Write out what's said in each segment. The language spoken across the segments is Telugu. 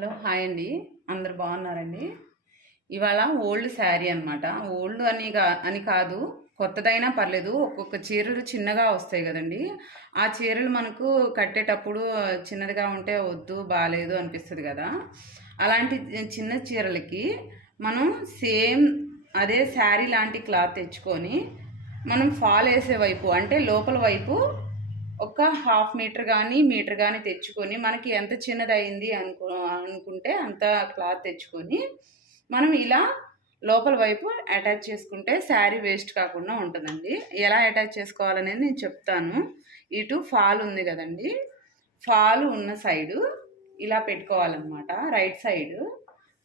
హలో హాయ్ అండి. అందరు బాగున్నారండి. ఇవాళ ఓల్డ్ శారీ అనమాట. ఓల్డ్ అని కాదు, కొత్తదైనా పర్లేదు. ఒక్కొక్క చీరలు చిన్నగా వస్తాయి కదండి. ఆ చీరలు మనకు కట్టేటప్పుడు చిన్నదిగా ఉంటే వద్దు బాగాలేదు అనిపిస్తుంది కదా. అలాంటి చిన్న చీరలకి మనం సేమ్ అదే శారీ లాంటి క్లాత్ తెచ్చుకొని మనం ఫాల్ వేసే వైపు అంటే లోపల వైపు ఒక హాఫ్ మీటర్ కానీ మీటర్ కానీ తెచ్చుకొని మనకి ఎంత చిన్నది అయింది అనుకుంటే అంత క్లాత్ తెచ్చుకొని మనం ఇలా లోపల వైపు అటాచ్ చేసుకుంటే శారీ వేస్ట్ కాకుండా ఉంటుందండి. ఎలా అటాచ్ చేసుకోవాలనేది నేను చెప్తాను. ఇటు ఫాల్ ఉంది కదండి, ఫాల్ ఉన్న సైడు ఇలా పెట్టుకోవాలన్నమాట. రైట్ సైడ్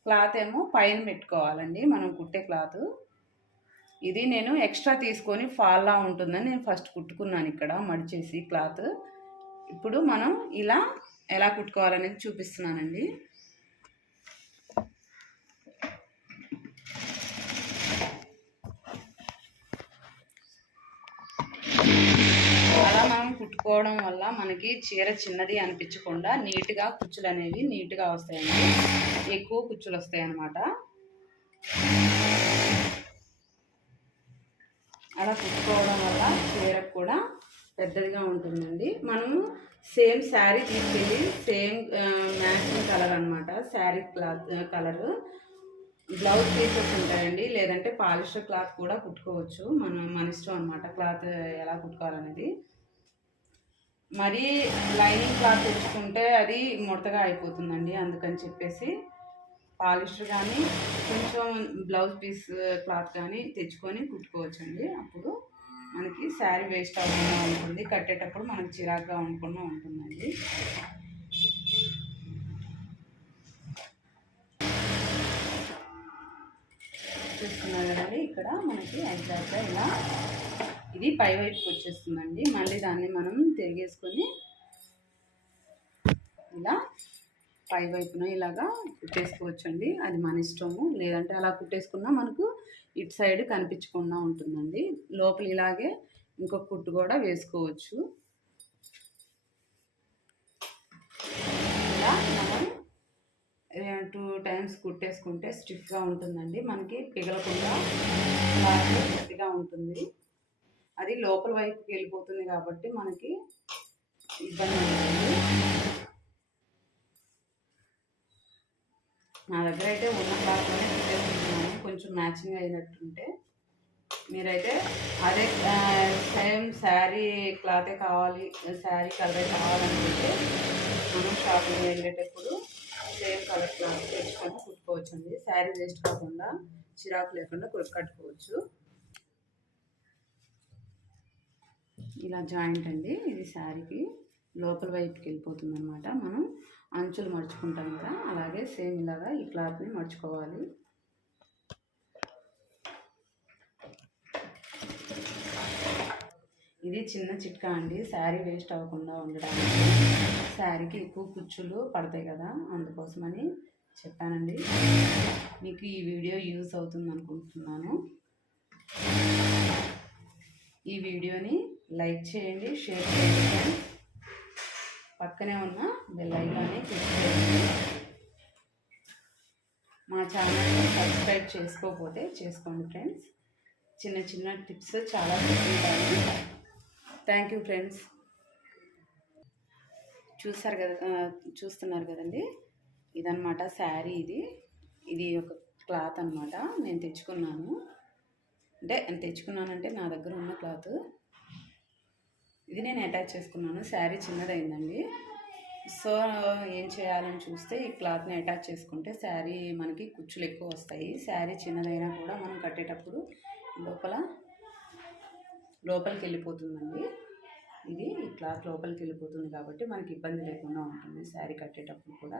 క్లాత్ ఏమో పైన పెట్టుకోవాలండి, మనం కుట్టే క్లాత్. ఇది నేను ఎక్స్ట్రా తీసుకొని ఫాల్లా ఉంటుందని నేను ఫస్ట్ కుట్టుకున్నాను ఇక్కడ మడిచేసి క్లాత్. ఇప్పుడు మనం ఇలా ఎలా కుట్టుకోవాలనేది చూపిస్తున్నానండి. అలా మనం కుట్టుకోవడం వల్ల మనకి చీర చిన్నది అనిపించకుండా నీట్గా కుచ్చులు అనేవి నీట్గా వస్తాయండి. ఎక్కువ కుచ్చులు వస్తాయి అన్నమాట. అలా కుట్టుకోవడం వల్ల చీరకు కూడా పెద్దదిగా ఉంటుందండి. మనము సేమ్ శారీ తీసుకెళ్ళి సేమ్ మ్యాచింగ్ కలర్ అనమాట, sari cloth colour blouse pieces ఉంటాయండి. లేదంటే పాలిస్టర్ క్లాత్ కూడా కుట్టుకోవచ్చు, మన ఇష్టం అనమాట క్లాత్ ఎలా కుట్టుకోవాలనేది. మరీ లైనింగ్ క్లాత్ తెచ్చుకుంటే అది ముడతగా అయిపోతుందండి. అందుకని చెప్పేసి పాలిస్టర్ కానీ కొంచెం బ్లౌజ్ పీస్ క్లాత్ కానీ తెచ్చుకొని కుట్టుకోవచ్చండి. అప్పుడు మనకి శారీ వేస్ట్ అవ్వకుండా ఉంటుంది, కట్టేటప్పుడు మనకి చిరాకుగా ఉండకుండా ఉంటుందండి. చూస్తున్నారు కదండి, ఇక్కడ మనకి ఎగ్జాక్ట్గా ఇలా ఇది పై వైపుకి వచ్చేస్తుందండి. మళ్ళీ దాన్ని మనం తిరిగేసుకొని ఇలా పై వైపున ఇలాగా కుట్టేసుకోవచ్చండి. అది మన ఇష్టము. లేదంటే అలా కుట్టేసుకున్నా మనకు ఇటు సైడ్ కనిపించకుండా ఉంటుందండి. లోపల ఇలాగే ఇంకొక కుట్టు కూడా వేసుకోవచ్చు. ఇలా మనం 2 టైమ్స్ కుట్టేసుకుంటే స్టిఫ్గా ఉంటుందండి. మనకి పిగలకుండా గట్టిగా ఉంటుంది. అది లోపల వైపుకి వెళ్ళిపోతుంది కాబట్టి మనకి ఇబ్బంది ఉంటుంది. నా దగ్గర అయితే ఉన్న క్లాత్లోనే కుట్టేసుకుంటున్నాను. కొంచెం మ్యాచింగ్ అయినట్టుంటే మీరైతే అదే సేమ్ శారీ క్లాతే కావాలి, శారీ కలరే కావాలనుకుంటే మనం షాపింగ్ వెళ్ళేటప్పుడు సేమ్ కలర్ క్లాత్ తెచ్చుకొని కుట్టుకోవచ్చండి. శారీ వేస్ట్ కాకుండా చిరాకు లేకుండా కట్టుకోవచ్చు. ఇలా జాయింట్ అండి, ఇది శారీకి లోపల వైపుకి వెళ్ళిపోతుంది అనమాట. మనం అంచులు మడుచుకుంటాం కదా, అలాగే సేమ్ ఇలాగా ఈ క్లాత్ని మడుచుకోవాలి. ఇది చిన్న చిట్కా అండి, శారీ వేస్ట్ అవ్వకుండా ఉండడానికి. శారీకి ఎక్కువ కుచ్చులు పడతాయి కదా, అందుకోసమని చెప్పానండి. మీకు ఈ వీడియో యూజ్ అవుతుంది అనుకుంటున్నాను. ఈ వీడియోని లైక్ చేయండి, షేర్ చేయండి. పక్కనే ఉన్న బెల్ ఐకాన్ని క్లిక్ చేయండి. మా ఛానల్ని సబ్స్క్రైబ్ చేసుకోకపోతే చేసుకోండి ఫ్రెండ్స్. చిన్న చిన్న టిప్స్ చాలా ఉంటాయి. Thank you friends. చూస్తున్నారు కదండి, ఇదన్నమాట శారీ. ఇది ఒక క్లాత్ అనమాట. నేను తెచ్చుకున్నానంటే నా దగ్గర ఉన్న క్లాత్ ఇది నేను అటాచ్ చేసుకున్నాను. శారీ చిన్నదైందండి. సో ఏం చేయాలని చూస్తే ఈ క్లాత్ని అటాచ్ చేసుకుంటే శారీ మనకి కుచ్చులు ఎక్కువ వస్తాయి. శారీ చిన్నదైనా కూడా మనం కట్టేటప్పుడు లోపలికి వెళ్ళిపోతుందండి. ఈ క్లాత్ లోపలికి వెళ్ళిపోతుంది కాబట్టి మనకి ఇబ్బంది లేకుండా ఉంటుంది శారీ కట్టేటప్పుడు కూడా.